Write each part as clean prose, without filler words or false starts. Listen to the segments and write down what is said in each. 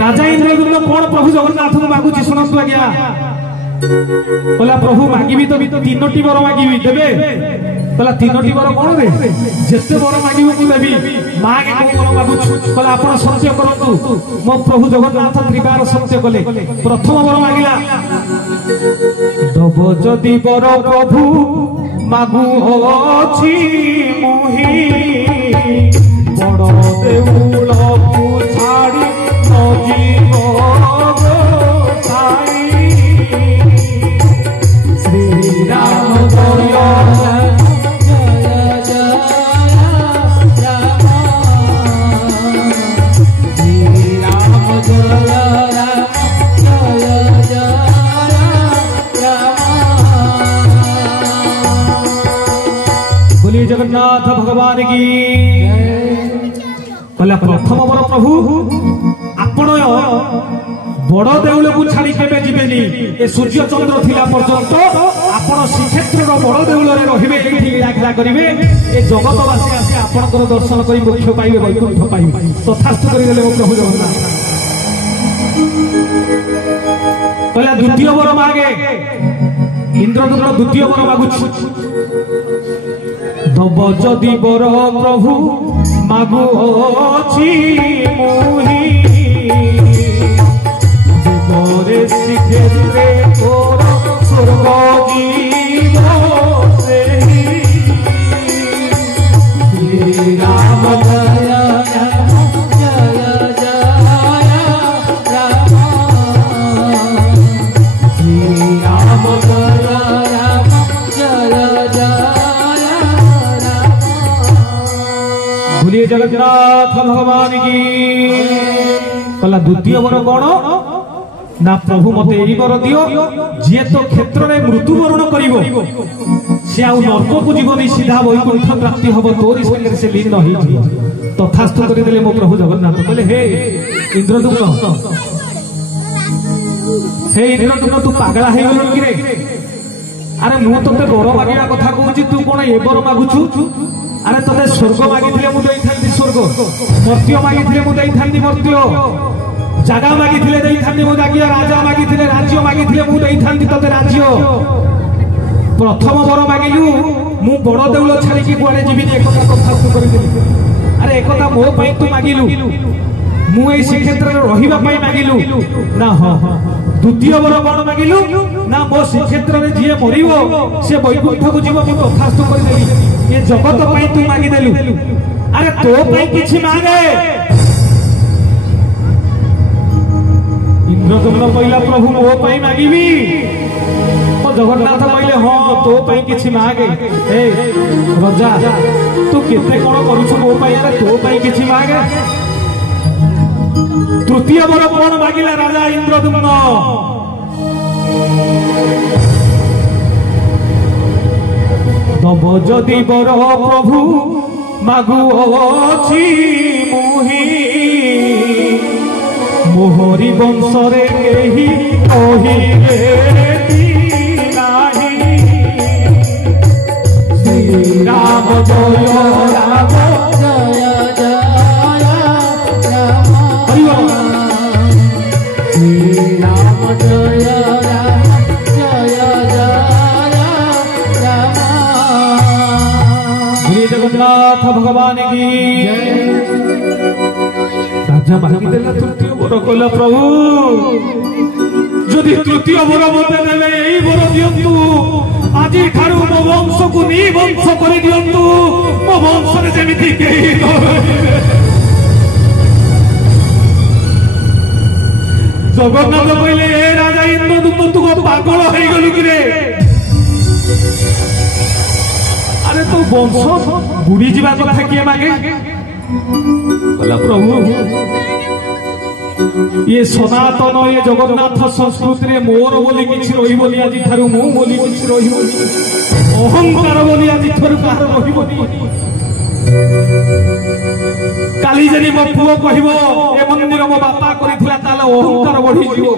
राजा इंद्रदुम्न कौन प्रभु जगन्नाथ को मागुची सुनतु आज्ञा बोला प्रभु मागिबी तो तीनोटी वर मागिबी देबे बोला तीनोटी वर कौन रे जेते वर मागिबी मु देबी मागे को वर मागुछु बोला आपण सत्य करंतु मो प्रभु जगन्नाथ त्रिबार सत्य कले प्रथम वर मागिला दब जदि वर प्रभु मागु अछि मुहि बड़ देउल को छाड़ी न जीव साई श्री राम जय जगन्नाथ भगवान की बोला प्रथम वर प्रभु आपण बड़ देउल को छाड़ी केबे जिबेनी ए सूर्य चंद्र थिला पर्यंत आपण श्रीक्षेत्र बड़ देउल रे रहिबे एठी आखला करिवे ए जगतवासी आसी आपनकर दर्शन करी मोक्ष पाइबे वैकुंठ पाइबे तथास्तु करि देले प्रभु जगन्नाथ बोला द्वितीय वर मागे इंद्रदुम्न द्वितीय वर मागुछु दब जदि वर प्रभु मागु अछि मुहि जीवरे शिखरे तोर स्वर्ग जीव सेहि श्री राम जय राम जय जय राम श्री राम जय राम जय जय बोलिए जगन्नाथ भगवान की कला द्वितीय वर कौन ना प्रभु मते एई वर दियो जे तो क्षेत्र रे मृत्युवरण करिवो से आउ नरक को जीवनी सीधा वैकुंठ प्राप्ति हबो तोरी संगे से लीन होई तथास्तु करि देले मो प्रभु जगन्नाथ बोले हे इंद्रदुम्न तू पागला हे गेलु कि रे अरे मु तते वर मागिया कथा कहूची तू कोन ए वर मागुछु अरे तते स्वर्ग मागिथिले मु देइथांती स्वर्ग मर्त्य मागिथिले मु देइथांती मर्त्य जागा मागिथिले देइथांती मु जागिया राजा मागिथिले राज्य मागिथिले मु देइथांती तते राज्य प्रथम वर मागिलु मु बड़ देउल छाड़ी की कुआडे जीविनी एकता कथा तू करि देली अरे एकता मो पई तू मागिलु मु ए श्रीक्षेत्र रे रहिबा पई मागिलु ना हां द्वितीय वर कोन मागिलु ना मो श्रीक्षेत्र रे जिए मरिवो से वैकुंठ को जीव मु तथास्तु करि देली ये जगत पई तू मागी देलु अरे तो पई किछि मांगे इंद्रदुम्न कहला प्रभु मो पई मागीबी ओ जगन्नाथ कहले हां तो पई किछि मांगे हे राजा तू केते कोन करूछु मो पई अरे तो पई किछि मांगे तृतीय वर कोन मागिला राजा इंद्रदुम्न दब जदि वर प्रभु मागु अछि मुहि मोहरी वंशरे केही कहिले नाही श्री राम जय राम जय जय राम श्री राम जय राम जय जय जगन्नाथ भगवान की राजा मांगी देला तृतीय वर कहला प्रभु जदि तृतीय वर मते देले एई वर दियंतु आजि ठारू मो वंश को निवंश करि दियंतु मो वंश रे जेमिति केही जगन्नाथ कहले ए राजा इंद्रदुम्न तू पागल होई गलु कि रे अरे तो वंश बुड़ी जीवा कथा किए मागे बोला प्रभु ये सनातन ये जगन्नाथ संस्कृति रे मोर बोली किछि रही बोली आज थारु मु बोली किछि रही बोली अहंकार बोली आज थारु कार रही बोली काली जनी मो पुओ कहिबो ए मंदिर मो बापा करिथिला ताले अहंकार बढ़ी जिवो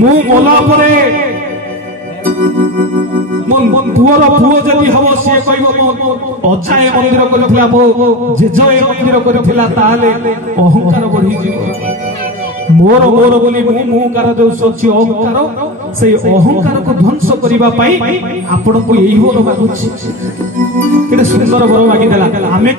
मु मोला परे मन पुओर पुओ जदी हबो से कहिबो अजा ए मंदिर करिथिला मो जेजो ए मंदिर करिथिला ताले अहंकार बढ़ी जिवो मोर मोर बोली मुकार जो अच्छी अहंकार से अहंकार को ध्वंस करने आपण को यही वर मागुची सुंदर वर मागिदेला आमे